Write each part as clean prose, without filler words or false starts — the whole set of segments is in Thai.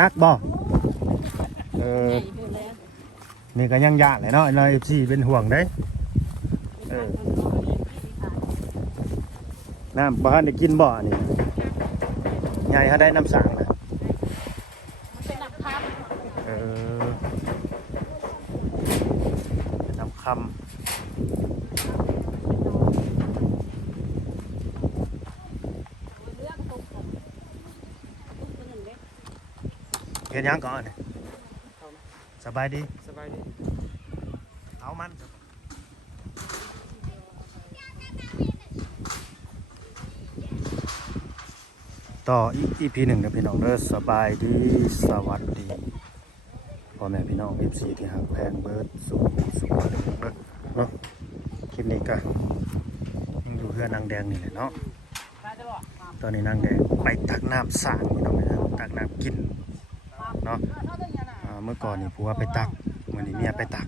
นักบ่นี่ก็ยังยากเลยเนาะเราFCเป็นห่วงเด้น้ำบ้านได้กินบ่อนี่ใหญ่เขาได้น้ำสั่งนะเป็นน้ำคเป็นน้ำคำเห็นยังก่อนสบายดีเอามันต่อEP 1นะพี่น้องเด้อสบายดีสวัสดีพ่อแม่พี่น้อง FC ที่หักแพงเบิร์ดสุขเบิร์ดเนาะคลิปนี้ก็ยังอยู่เพื่อนนางแดงนี่แหละเนาะตอนนี้นางแดงไปตักน้ำสางพี่น้องนะตักน้ำกินเนาะเมื่อก่อนนี่ผัวไปตักวันนี้เมียไปตัก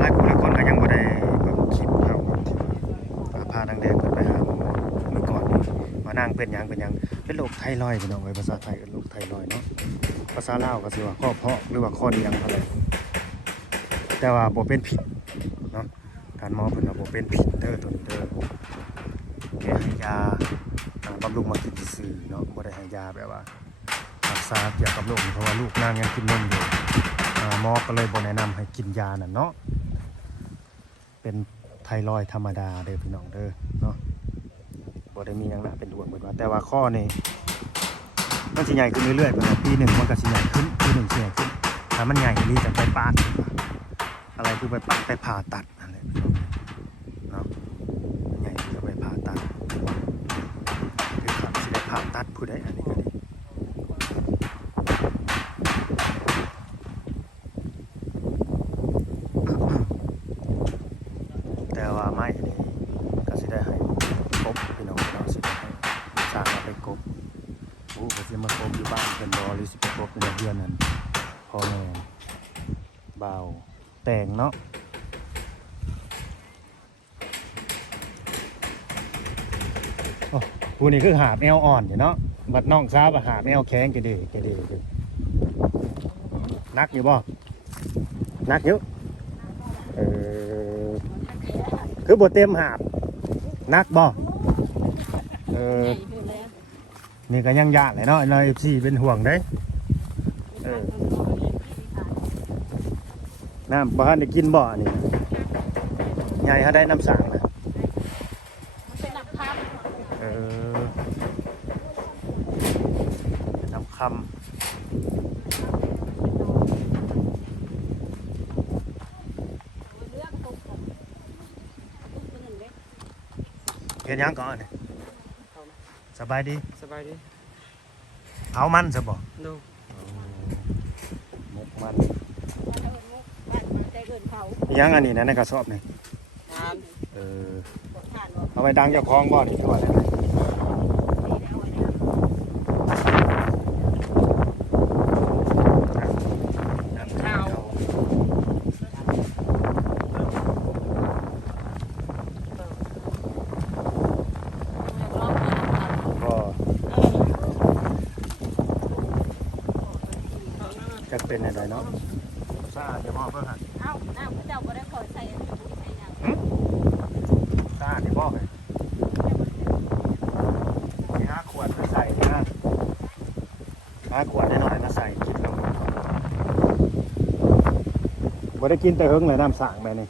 หลายคนก็ยังบ่ได้เบิ่งคลิปเขาพานางแดงไปหาหมอเมื่อก่อนนี่มานั่งเป็นหยังเป็นโรคไทรอยด์พี่น้องไว้ภาษาไทยเป็นโรคไทรอยด์เนาะภาษาลาวก็สิว่าข้อเพาะหรือว่าข้อเดียงอะไรแต่ว่าบ่เป็นผิดเนาะการหมอเพิ่นว่าบ่เป็นผิดเด้อตัวนี้เด้อแค่ให้ยาบำรุงมากินซื่อๆเนาะบ่ได้ให้ยาแบบว่ารักษาเกี่ยวกับโรคเพราะว่าลูกนางยังกินนมอยู่หมอก็เลยบ่แนะนำให้กินยานั่นเนาะเป็นไทรอยด์ธรรมดาเด้อพี่น้องเด้อเนาะบ่ได้มีหยังน่าเป็นห่วงเบิดว่าแต่ว่าข้อนี่มันสิใหญ่ขึ้นเรื่อยๆปีหนึ่งมันก็สิใหญ่ขึ้นปีหนึ่งสิใหญ่ขึ้นถ้ามันใหญ่นี่จะไปปาดอะไรคือไปปาดไปผ่าตัดนั่นแหละเนาะใหญ่จะไปผ่าตัดคือครับสิได้ผ่าตัดผู้ใดอันนี้ก็ดีแต่ว่าไม่นี่ก็สิได้ให้กบพี่น้องเนาะสิได้ให้สร้างมาไปกบก็สิมากบอยู่บ้านเพิ่นบ่หรือสิไปกบในเรือนนั่นพ่อแม่บ่าวแต่งเนาะโอ้ผู้นี้คือหาบแอวอ่อนอยู่เนาะบัดน้องสาวหาบแอวแข็งเกเดนักอยู่บ่นักอยู่คือบ่เต็มหาบนักบ่นี่ก็ยังยากเลยเนาะเราFCเป็นห่วงเด้น้ำบ้านได้กินบ่อนี่ใหญ่เขาได้น้ำสั่งนะเป็นน้ำคเป็นน้ำคำเห็นยังก่อนสบายดีเอามันซะบ่มกมันยังอันนี้นะในกระสอบนี่เอาไปดังเจ้าของบ่อนี่ก่อนเลยจะเป็นอะไรเนาะสะอาดจะมองเพื่อหันน้ำพระเจ้าก็ได้ขอใส่สะอาดจะมองเลยมี5 ขวดมาใส่นะ5 ขวดได้หน่อยมาใส่กินแล้วบ่ได้กินแต่เฮิงเลยน้ำสางไปนี่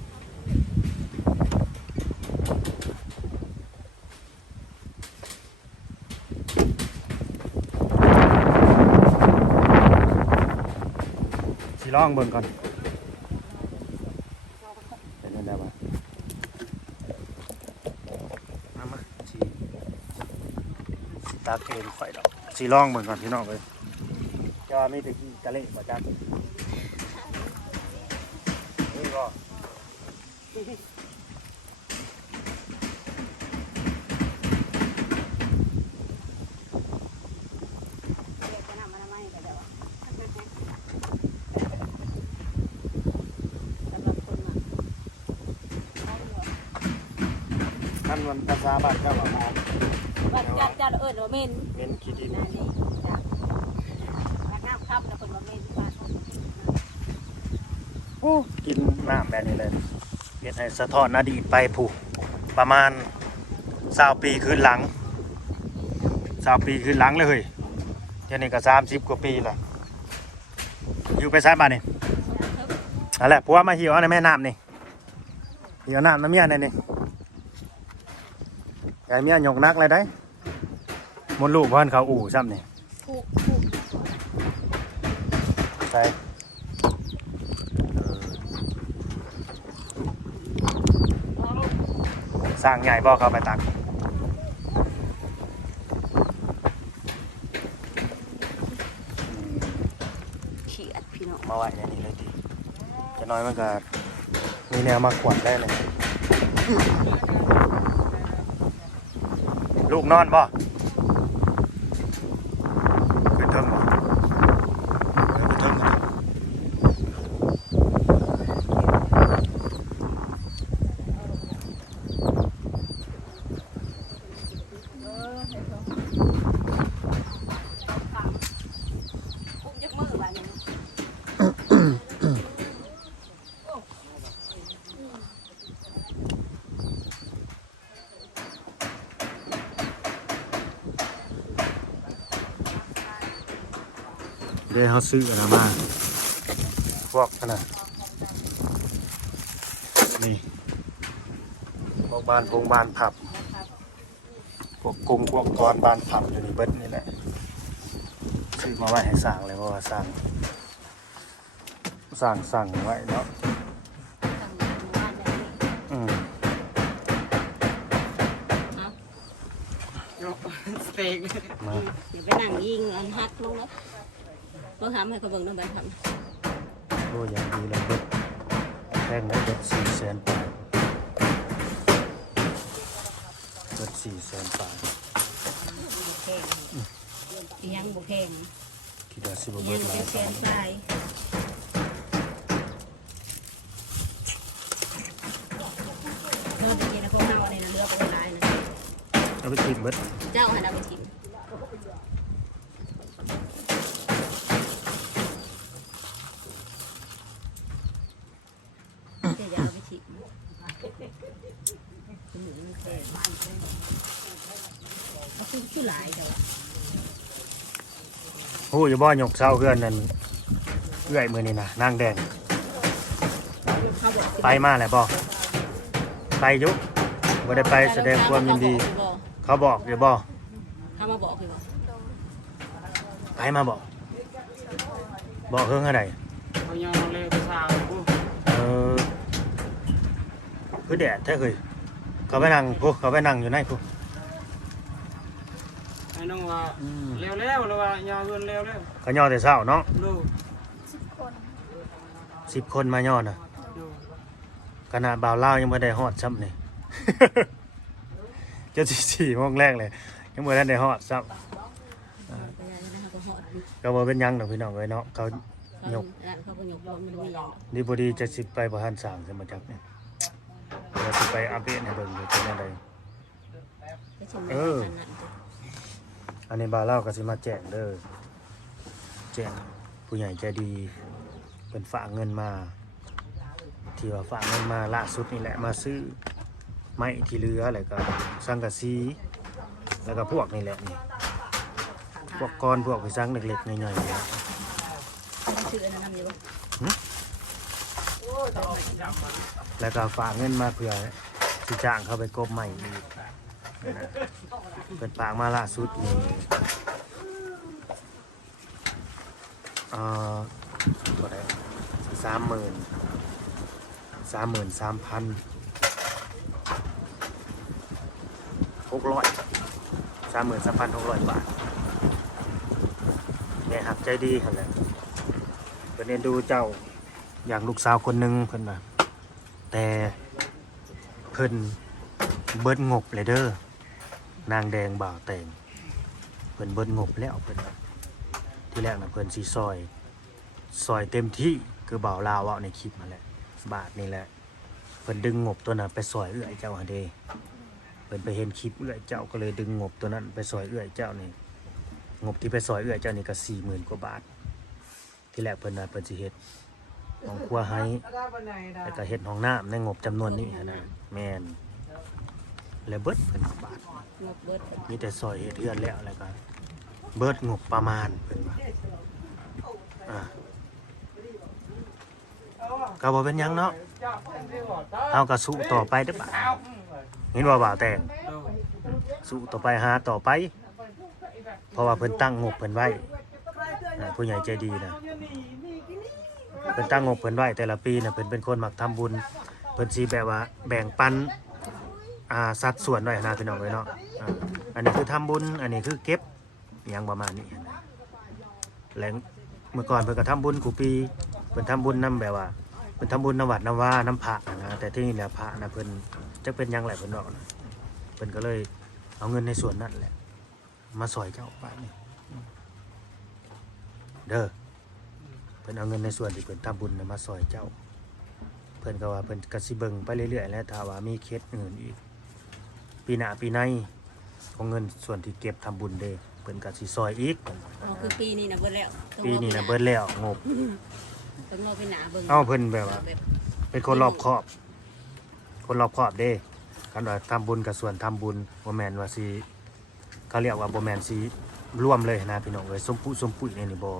ลองเบิ่งก่อนเป็นยังไงบ้างมาสีตาเกนไฟดอกสีลองเบิ่งก่อนพี่น้องเลยจะมีตะกี้กะเล่บ่จักนี่ก็มันภาษาบ้านเจ้าว่าบ้านจัดเอิ้นว่าเม่นขี้ดิน กินน้ำแบบนี้เลยเฮ็ดให้สะท้อนอดีตไปผู้ประมาณ20ปีคืนหลัง20ปีคืนหลังเลยเฮ้ยเดี๋ยวนี้ก็30กว่าปีแล้วอยู่ไปไสบ้านนี่นั่นแหละผัวมาหิวในแม่น้ำนี่หิวน้ำน้ำเมียนี่ไอ้เมียยกนักเลยได้มดลูกเพิ่นเขาอู่ซ้ำนี่ ผูก ใช่สร้างใหญ่บ่เข้าไปตัก เขียดพี่น้อง มาไหวในนี้เลยทีจะน้อยมันก็มีแนวมาขวดได้เลยลูกนอนบ่ขึ้นเทิงบ่ขึ้นเทิงกันผูกยักมือบ้านนี้ เดี๋ยวเขาซื้ออะไรมาพวกขนาดนี่พวกบานพงบานผับพวกกุ้งพวกกรบานผับอยู่นี่เบิดนี่แหละซื้อมาไว้ให้สั่งเลยเพราะว่าสั่งไว้เนาะอืม สเต็ก มา อย่าไปนั่งยิงอันฮักลงแล้วก็ทำให้เขาเบิ่งน้ำใบทำ โอ้ยังดีเลยเบิดแพงได้เบิด400,000 ปลายเบิด400,000 ปลาย แพงยังบุแพง คิดว่าสิบ่ ยั เบิ ง ดหลา เป็ ย นแส ปาน น ใด ทรายเออไปกินนะพวกเฮาเนี่ยนะเรือไปได้หลายนะ เอาไปทิ้งเบิด เจ้าให้เราไปกินเดี๋ยวจะเอาไปกินหมูมันแพงเอาคือหลายเดี๋ยว ฮู้อยู่บ่ยกเสาเฮือนนั่นเอื้อยมื้อนี้น่ะนางแดง เขาบอก ไปมาแล้วบ่ไปอยู่บ่ได้ไปแสดงความยินดี เขาบอกอยู่บ่ เขามาบอกคือบอก ไปมาบ่บอกเฮิงอะไร เขายอมเลยสาวกู เออคือแดดแท้เคยเขาไปนั่งผู้เขาไปนั่งอยู่ในผู้ ไอ้น้องว่าเร็วแล้วหรือว่ายอมเงินเร็วแล้ว เขาย่อแต่เช้าเนาะ ลูก 10 คนมาย่อน่ะ ดู ขนาดบ่าวลาวยังบ่ได้ฮอดซ้ำนี่ จน4 โมงแรกเลย ยังบ่ทันได้ฮอดซ้ำ ไปได้นะคะก็หอดอยู่ ก็บ่เป็นหยังดอกพี่น้องเอ้ยเนาะเขา เขา ยก เขาก็ยกลงมันไม่ยาว ดีบ่ดีจะสิไปบ่ทันสร้างซะมาจักนี่เดี๋ยวสิไปอัปเดตให้เบิ่งอยู่เป็นจังได ก็ชิม เออ อันนี้บ่าวลาวก็สิมาแจ้งเด้อแจ้งผู้ใหญ่ใจดีเพิ่นฝากเงินมา ที่ว่าฝากเงินมาล่าสุดนี่แหละมาซื้อไม้ที่เหลือแล้วก็สังกะสีแล้วก็พวกนี่แหละนี่พวกก้อนพวกไปสังเล็กๆน้อยๆเนี่ย ชื่ออันนั้นอยู่ แล้วก็ฝากเงินมาเพื่อสิจ้างเขาไปกบใหม่อีกนะเป็นฝากมาล่าสุดนี่บ่ได้33,600 บาทแม่หักใจดีหั่นแหละเพิ่นเอ็นดูเจ้าอย่างลูกสาวคนหนึงเพิ่นว่าแต่เพิ่นเบิดงบเลยเด้อนางแดงบ่าวแต่งเพิ่นเบิดงบแล้วเพิ่นว่าที่แรกน่ะเพิ่นสิซอยเต็มที่คือบ่าวลาวเว้าในคลิปนั่นแหละบาทนี่แหละเพิ่นดึงงบตัวนั้นไปซอยเอื้อยเจ้าหั่นเด้เพิ่นไปเห็นคลิปเอื้อยเจ้าก็เลยดึงงบตัวนั้นไปซอยเอื้อยเจ้านี่งบที่ไปซอยเอื้อยเจ้านี่ก็40,000 กว่าบาทที่แรกเพิ่นน่ะเพิ่นสิเฮ็ด ห้องครัวให้แล้วก็เฮ็ดห้องน้ำในงบจำนวนนี้หั้นนะแม่นแล้วเบิดเพิ่นบาท งบเบิด มีแต่ซอยเฮ็ดเรือนแล้วก็เบิดงบประมาณเพิ่นว่าก็บ่เป็นหยังเนาะเฮาก็สู้ต่อไปเด้อบ่าเห็นบ่บ่าวแต่งสู้ต่อไปหาต่อไป เพราะว่าเพิ่นตั้งงบเพิ่นไว้ผู้ใหญ่ใจดีนะเพิ่นตั้งงบเพิ่นไว้แต่ละปีน่ะเพิ่นเป็นคนมักทำบุญเพิ่นสิแบบว่าแบ่งปันสัดส่วนไว้นะพี่น้องเอ้ยเนาะอันนี้คือทำบุญอันนี้คือเก็บอหยังประมาณนี้แล้วเมื่อก่อนเพิ่นก็ทำบุญกูปีเพิ่นทำบุญนำแบบว่าเพิ่นทำบุญนำวัดนำว่าน้ำพระนะแต่ที่นี่เนี่ยพระนะเพิ่นจักเป็นหยังแหละเพิ่นบอกนะเพิ่นก็เลยเอาเงินในส่วนนั้นแหละมาซอยเจ้าบาทนี่เด้อเพิ่นเอาเงินในส่วนที่เพิ่นทำบุญมาซอยเจ้าเพิ่นก็ว่าเพิ่นก็สิเบิ่งไปเรื่อยๆแล้วถ้าว่ามีเคสอื่นอีกปีหน้าปีในของเงินส่วนที่เก็บทำบุญเด้เพิ่นก็สิซอยอีก คือปีนี้นะเบิดแล้ว ปีนี้นะเบิดแล้วงบ ต้องรอไปหนาเบิ่ง เอาเพิ่นแบบว่าเป็นคนรอบคอบคนรอบคอบเด้คันว่าทำบุญกับส่วนทำบุญบ่แม่นว่าสิเขาเรียกว่าบ่แม่นสิรวมเลยนะพี่น้องเอ้ยสมปุยนี่บ่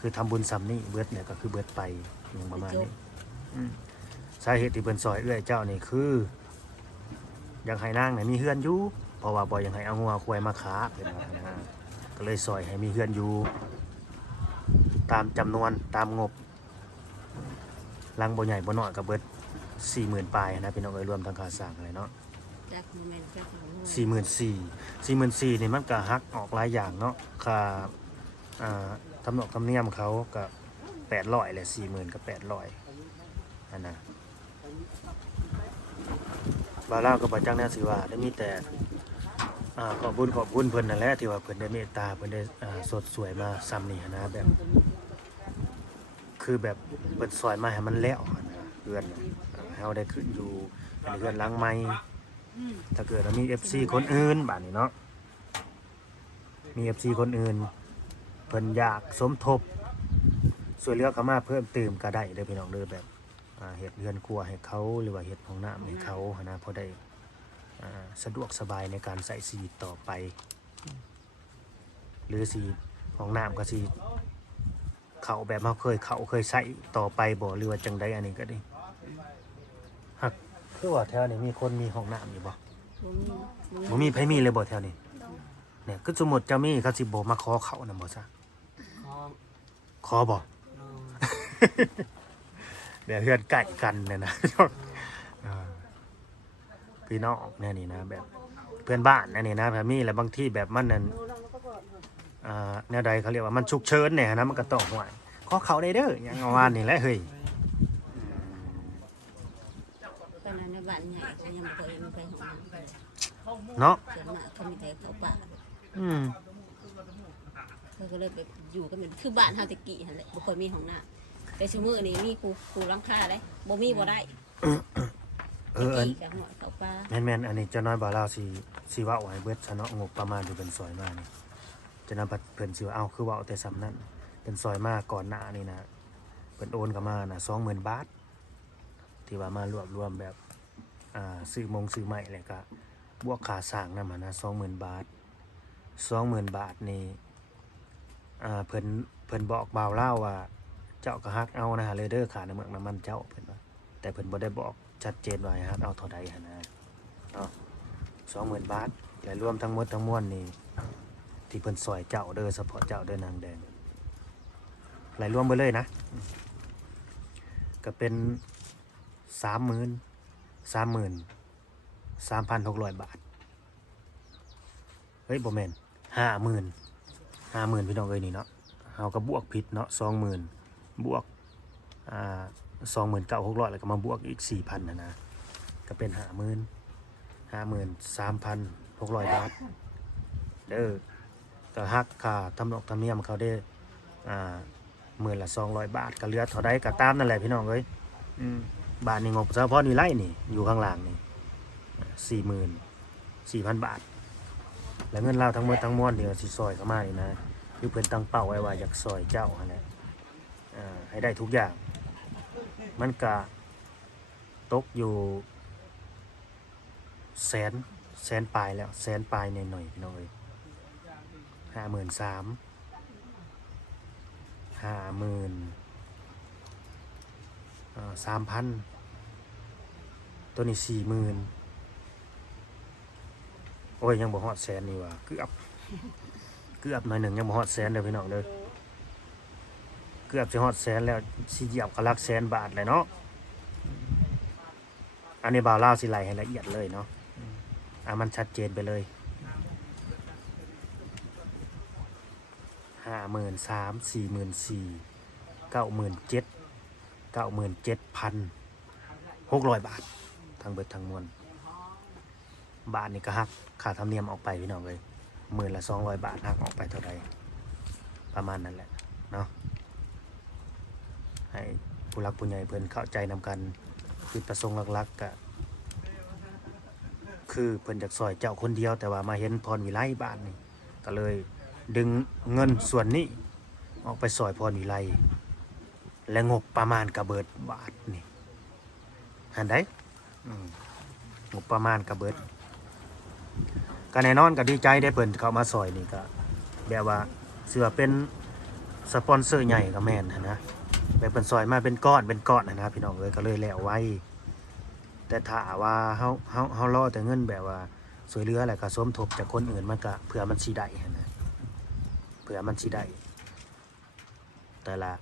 คือทำบุญซ้ำนี่เบิดเนี่ยก็คือเบิดไปอย่างประมาณนี้สาเหตุที่เพิ่นซอยเอื้อยเจ้านี่คืออยากให้นางเนี่ยมีเฮือนอยู่เพราะว่าบ่อยากให้เอางัวควายมาขาเพิ่นว่านะก็เลยซอยให้มีเฮือนอยู่ตามจำนวนตามงบลังบ่ใหญ่บ่น้อยก็เบิด 40,000 ปลายนะพี่น้องเอ้ยรวมทั้งค่าสร้างอะไรเนาะ จากโมเมนต์จาก 44,000นี่มันก็หักออกหลายอย่างเนาะค่าทำนอกทำเนียมเขาก็800แหละ40,000กับ800อันน่ะบาลาวก็บ่จังแน่สิว่าได้มีแต่ขอบคุณเพิ่นนั่นแหละที่ว่าเพิ่นได้เมตตาเพิ่นได้สดสวยมาซ้ำนี่นะแบบคือแบบเพิ่นซอยมาให้มันแล้วนะเฮือนเฮาได้ขึ้นอยู่อันนี้เฮือนหลังใหม่ถ้าเกิดว่ามี FC คนอื่นบัดนี้เนาะมี FC คนอื่นเพิ่นอยากสมทบช่วยเหลือเข้ามาเพิ่มเติมก็ได้เด้อพี่น้องเด้อแบบเฮ็ดเรือนครัวให้เขาหรือว่าเฮ็ดห้องน้ำให้เขานะพอได้สะดวกสบายในการใส่ชีวิตต่อไปหรือสิห้องน้ำก็สิเข้าแบบเราเคยใส่ต่อไปบ่หรือว่าจังใดอันนี้ก็ได้ฮักคือว่าแถวนี้มีคนมีห้องน้ำอยู่บ่บ่มีไผมีเลยบ่แถวนี้เนี่ยคือสมมุติเจ้ามีเขาสิบ่มาขอเข้านำบ่ซะขอบ่ เดี๋ยวเฮือนใกล้กันเนี่ยนะ พี่น้องเนี่ยนี่นะแบบเพื่อนบ้านเนี่ยนี่นะแบบนี้แหละบางที่แบบมันนั่นแนวใดเขาเรียกว่ามันฉุกเฉินเนี่ยนะมันก็ต้องห่วยขอเขาได้เด้ออย่างประมาณนี้แหละเฮ้ย ตอนนั้นในบ้านใหญ่เขายังเคยมีไปของน้ำ เนาะ ส่วนมากเขามีแต่เขาป่า เขาก็เลยแบบอยู่กันเหมือนคือบ้านเฮาแตะกี้หั่นแหละบ่ค่อยมีห้องน้ำแต่ซุมื้อนี้มีปูหลังคาได้บ่มีบ่ได้ตะกี้กับหัวเขาป่า แม่นๆอันนี้เจะน้อยบ่าวลาวสิเว้าให้เบิดซะเนาะงบประมาณที่เป็นซอยมานี่จะนำเพิ่นสิว่าเอ้าคือเว้าแต่ซ้ำนั้นเป็นซอยมาก่อนหน้านี่นะเพิ่นโอนเข้ามาน่ะ 20,000 บาทที่ว่ามารวมแบบซื้อใหม่แล้วก็บวกค่าสร้างนำนะ 20,000 บาท 20,000 บาทนี่เพิ่นบอกบ่าวลาวว่าเจ้าก็ฮักเอานะเลยเด้อค่าน้ำมันเจ้าเพิ่นว่าแต่เพิ่นบ่ได้บอกชัดเจนว่าให้ฮักเอาเท่าใดหั่นนะเนาะ 20,000 บาทและรวมทั้งหมดทั้งมวลนี่ที่เพิ่นซอยเจ้าเด้อเฉพาะเจ้าเด้อนางแดงรายรวมไปเลยนะก็เป็น 33,600 บาทเฮ้ยบ่แม่น 50,000 พี่น้องเอ้ยนี่เนาะเฮาก็บวกผิดเนาะ 20,000 บวก29,600แล้วก็มาบวกอีก 4,000 นะก็เป็น 53,600 บาทเด้อก็หักค่าทำนอกทำเนียมเขาได้มื้อละ200 บาทก็เหลือเท่าใดก็ตามนั่นแหละพี่น้องเอ้ยบาทนี่งบเฉพาะนี่ไร่นี่อยู่ข้างล่างนี่ 44,000 บาทแล้วเงินเราทั้งหมดทั้งมวลเดี๋ยวสิซอยเข้ามานี่นะคือเพิ่นตั้งเป้าไว้ว่าอยากซอยเจ้าหั่นแหละให้ได้ทุกอย่าง มันก็ตกอยู่แสนปลายแล้วแสนปลายหน่อยๆพี่น้องเอ้ย53,000 ตัวนี้40,000โอ้ยยังบ่ฮอดแสนนี่ว่ะเกือบหน่อยหนึ่งยังบ่ฮอดแสนเด้อพี่น้องเด้อเกือบจะฮอดแสนแล้วสิเหยียบก็หลักแสนบาทเลยเนาะอันนี้บ่าวลาวสิไล่ให้ละเอียดเลยเนาะมันชัดเจนไปเลย97,600 บาททั้งเบิดทั้งมวลบาทนี่ก็หักค่าธรรมเนียมออกไปพี่น้องเลยมื้อละ200 บาทหักออกไปเท่าใดประมาณนั้นแหละเนาะให้ผู้รักผู้ใหญ่เพิ่นเข้าใจนำกันคือประสงค์หลักๆก็คือเพิ่นอยากซอยเจ้าคนเดียวแต่ว่ามาเห็นพรวิไลบ้านนี่ก็เลยดึงเงินส่วนนี้ออกไปซอยพรวิไลและงบประมาณกระเบิดบาทนี่หันได้งบประมาณกระเบิดก็แน่นอนก็ดีใจได้เพิ่นเข้ามาซอยนี่ก็แบบว่าเสือเป็นสปอนเซอร์ใหญ่ก็แม่นนะแบบเป็นซอยมาเป็นก้อนนะพี่น้องเอ้ยก็เลยแล้วไว้แต่ถ้าว่าเฮารอแต่เงินแบบว่าสวยเรืออะไรก็สมทบจากคนอื่นมันก็เผื่อมันสิได้นะเผื่อมันสิได้แต่ละ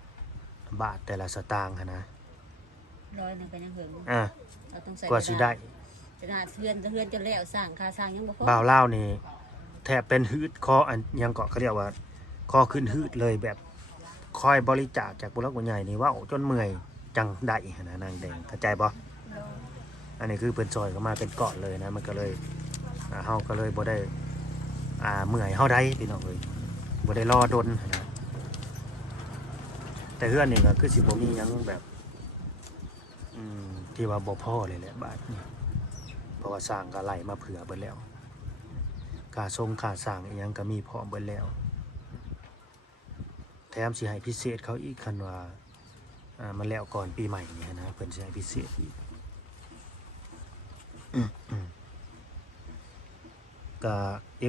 บาทแต่ละสตางค์นะร้อยหนึงก็ยังเหิงเราต้องใส่ กว่าสิได้ จะน่าเฮือนจนแล้วสร้างค่าสร้างยังบ่พอ บ่าวลาวนี่แทบเป็นหืดคออันยังเกาะเขาเรียกว่าคอขึ้นหืดเลยแบบคอยบริจาคจากผู้หลักผู้ใหญ่นี่ว่าจนเมื่อยจังได้นะนางแดงเข้าใจบ่อันนี้คือเพิ่นซอยก็มาเป็นเกาะเลยนะมันก็เลยเฮาก็เลยบ่ได้เมื่อยเฮาได้พี่น้องเอ้ยบ่ได้รอดนนะแต่เฮือนนี่ก็คือสิบ่มีหยังแบบที่ว่าบ่พอเลยแหละบาดนี้เพราะว่าสร้างก็ไหลมาเผื่อเบิดแล้วค่าทรงค่าสร้างอีหยังก็มีพร้อมเบิดแล้วแถมสิให้พิเศษเขาอีกคันว่ามันแล้วก่อนปีใหม่นี่นะเพิ่นสิให้พิเศษอีกก็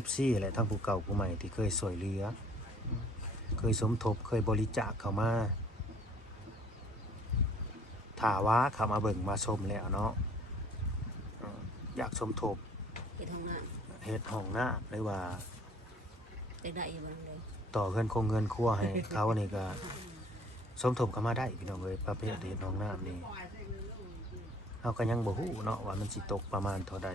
FC แหละทั้งผู้เก่าผู้ใหม่ที่เคยช่วยเหลือเคยสมทบเคยบริจาคเข้ามาถ้าว่าเข้ามาเบิ่งมาชมแล้วเนาะอยากสมทบเฮ็ดห้องน้ำ เฮ็ดห้องน้ำหรือว่า ได้อยู่บ่เลย ต่อเงินคงเงินครัวให้เขานี่ก็สมทบเข้ามาได้พี่น้องเอ้ยประเภทเฮ็ดห้องน้ำนี่เฮาก็ยังบ่ฮู้เนาะว่ามันสิตกประมาณเท่าใด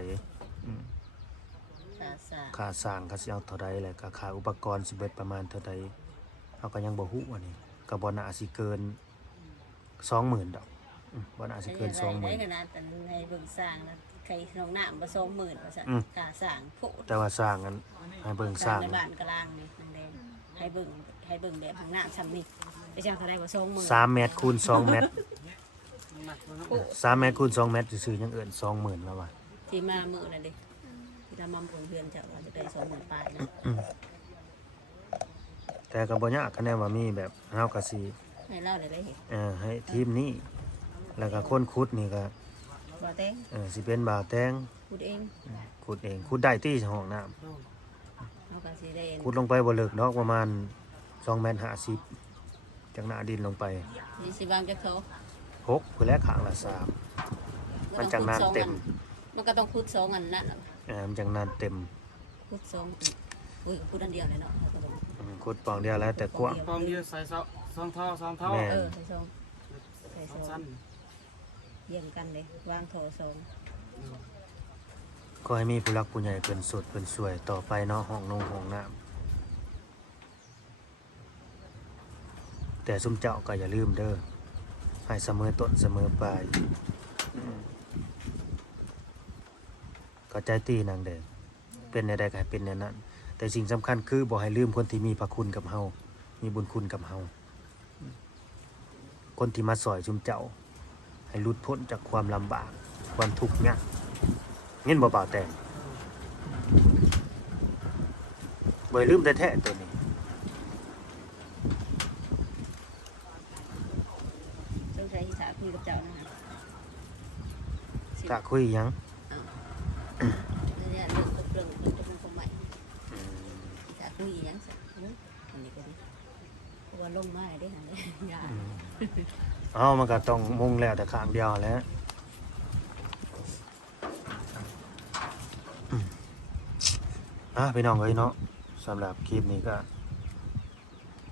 ค่าสร้างก็สิเอาเท่าใดแล้วก็ค่าอุปกรณ์สิเบิดประมาณเท่าใดเฮาก็ยังบ่ฮู้อันนี้ก็บ่น่าสิเกิน 20,000 ดอกบ่น่าสิเกิน 20,000ได้ขนาดแต่ในเบิ่งสร้างนะใครห้องน้ำบ่20,000ว่าซั่นค่าสร้างโพด แต่ว่าสร้างกันให้เบิ่งสร้าง ในบ้านกลางนี่นางแดงให้เบิ่งแบบห้องน้ำซ้ำนี่ไปจังเท่าใดบ่20,000 3 เมตรคูณ 2 เมตร3 เมตรคูณ 2 เมตรซื่อๆยังเอิ้น 20,000แล้วว่ะที่มามื้อนั่นเด้ที่ทำมาเพิ่นเพื่อนจะว่าจะได้20,000ปลายนะแต่ก็บ่ยากคะแนนว่ามีแบบเฮาก็สิให้เล่าได้เห็นให้ทีมนี้แล้วก็คนขุดนี่ก็ บ่แตงสิเป็นบ่าวแตงขุดเองขุดได้ที่ห้องน้ำเฮาก็สิได้ขุดลงไปบ่ลึกดอกประมาณ2.50 เมตรจากหน้าดินลงไปนี่สิวางจักเท่า6คือแลข้างละ3มันจังนานเต็มมันก็ต้องขุด2อันนั่นมันจังนานเต็มขุด2อุ้ยขุดอันเดียวเลยเนาะขุดปองเดียวแล้วแต่กว้างปองเดียวใส่2 ท่อ2 ท่อใส่2เยี่ยมกันเลยว่างโถ2ก็ให้มีผู้รักผู้ใหญ่เป็นสุดเป็นสวยต่อไปเนาะห้องน้ำแต่ซุ่มเจ้าก็อย่าลืมเด้อให้เสมอต้นเสมอปลายก็ใจตีนางแดงเป็นในใดก็ให้เป็นในนั้นแต่สิ่งสำคัญคือบ่ให้ลืมคนที่มีพระคุณกับเฮามีบุญคุณกับเฮาคนที่มาสอยซุ่มเจ้าให้หลุดพ้นจากความลำบากความทุกข์ยากเงินบ่เบาแต่บ่ลืมแท้ๆตัวนี้สงสัยที่ถาม คุยกับเจ้านะคะสิ จะคุยหยัง เนี่ยเรื่องตกเรื่องตกลงของใหม่จะคุยอีหยังสักอันนี้ก็ดีเพราะว่าลงมาได้หันเลยยาก เอามันก็ต้องมุงแล้วแต่ข้างเดียวแหล้วพี่น้องเอ้ยเนาะสำหรับคลิปนี้ก็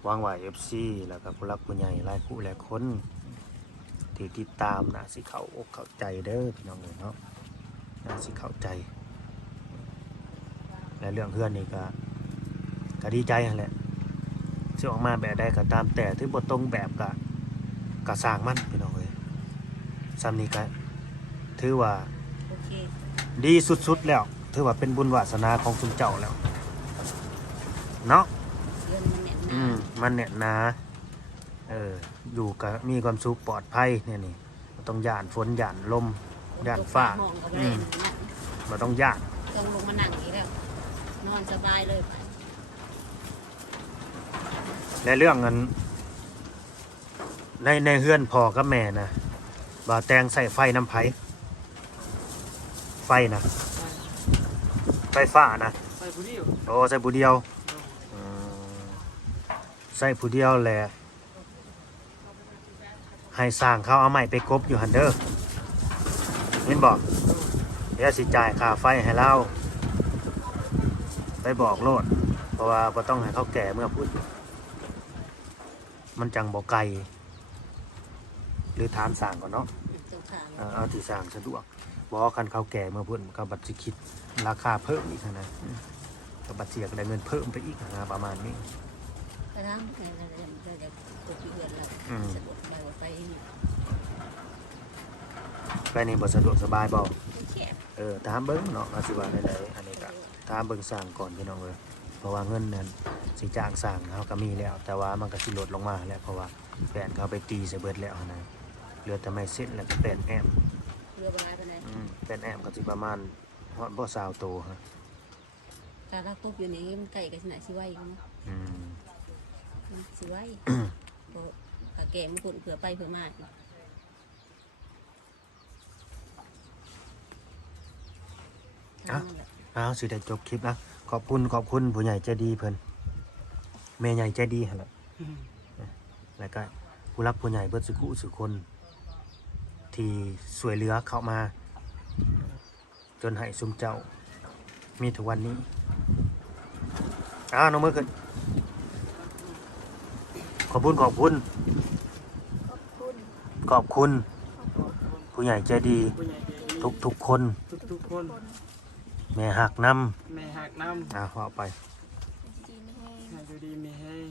วางไว้ FC แล้วก็ผู้รักผู้ใหญ่หลายผู้หลายคนที่ติดตามนะสิเข้าอกเข้าใจเด้อพี่น้องเอ้ยเนาะนะสิเข้าใจและเรื่องเพื่อนนี่ก็ดีใจนั่นแหละสิออกมาแบบใดก็ตามแต่ที่บ่ตรงแบบก็สร้างมันพี่น้องเอ้ยซ้ำนี้ก็ถือว่า โอเค ดีสุดๆแล้วถือว่าเป็นบุญวาสนาของคุณเจ้าแล้วเนาะ เรื่องมันแน่นหนา มันเนี่ยนะอยู่กับมีความสุขปลอดภัยเนี่ยนี่บ่ต้องย่านฝนย่านลมย่านฟ้า ห้องก็ไม่ได้นั่น บ่ต้องย่าน ต้องลงมานั่งอีกแล้วนอนสบายเลย และเรื่องเงินในเฮือนพ่อกับแม่นะบ่าวแตงใส่ไฟน้ำไผไฟนะไฟฟ้านะ ไปผู้เดียว โอ้ใส่ผู้เดียวใส่ผู้เดียวแหละให้สร้างเขาเอาไม้ไปกบอยู่หันเด้อเห็นบอกเดี๋ยวสิจ่ายค่าไฟให้เราไปบอกโลดเพราะว่าบ่ต้องให้เขาแก่เมื่อพูดมันจังบ่ไกลหรือถามสร้างก่อนเนาะ ต้องถาม เอาที่สร้างสะดวกบอกคันเขาแก่เมื่อพูดก็บัตรสิคิดราคาเพิ่มอีกนะก็บัตรเสียก็ได้เงินเพิ่มไปอีกนะประมาณนี้ กระทั่งอะไรจะกดเดือนละสะดวกไปนี่ ไปนี่บ่สะดวกสบายบ่ แคบ ถามเบิ่งเนาะอาสิว่าได้อันนี้ก็ถามเบิ่งสร้างก่อนพี่น้องเอ้ยเพราะว่าเงินนั้นสิจ้างสร้างเฮาก็มีแล้ว แต่ว่ามันก็สิลดลงมาแล้วเพราะว่าแฟนเขาไปตีใส่เบิดแล้วนะเหลือแต่ไม้เส้นแล้วก็แป้นแอม เรือบลายไปไหน แป้นแอมก็สิประมาณฮอดบ่20โตฮะ แต่ถ้าตุ๊บอยู่นี่มันไก่กับที่ไหนสิไหวกันนะ อืม มันสิไหวก็แกมันกุ่นเผื่อไปเผื่อมาเอาสิได้จบคลิปนะขอบคุณผู้ใหญ่ใจดีเพิ่นแม่ใหญ่ใจดีหั่นแหละแล้วก็ผู้รักผู้ใหญ่เบิดสุขุสุคนที่สวยเหลือเข้ามา จนให้ซุมเจ้ามีทุกวันนี้น้องมือขึ้นขอบคุณผู้ใหญ่ใจดี ผู้ใหญ่ใจดี ทุกคน ทุกคน แม่หักน้ แม่หักน้ ำเอาไป ดีไม่แห้ง ำให้ดูดีมีแห้ง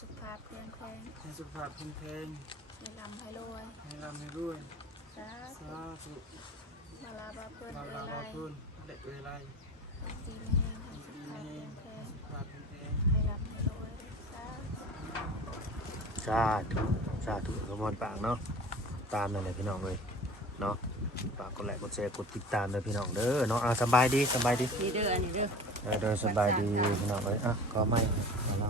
สุขภาพเพียงแข็ง ให้สุขภาพแข็งแรง ให้ลำให้รวย ให้ร่ำให้รวย สาธุ สาธุ มาลาบาเพื่อน เรา เอ่ ลาย ไร เราทุนเด็กเอ่ยไร ดีไม่แห้งให้สุข ดี ภาพ แห้ เพีย ง งแข็ง สุขภาพแข็งแรง ให้ลำให้รวยสาธุ สาธุขมวลปากเนาะตามนั่นเลยพี่น้องเลยเนาะฝากกดไลค์กดแชร์กดติดตามเลยพี่น้องเด้อเนาะสบายดี นี่เด้ออันนี้เด้อ เดินสบายดีพี่น้องเลยก็ไม่เอาเรา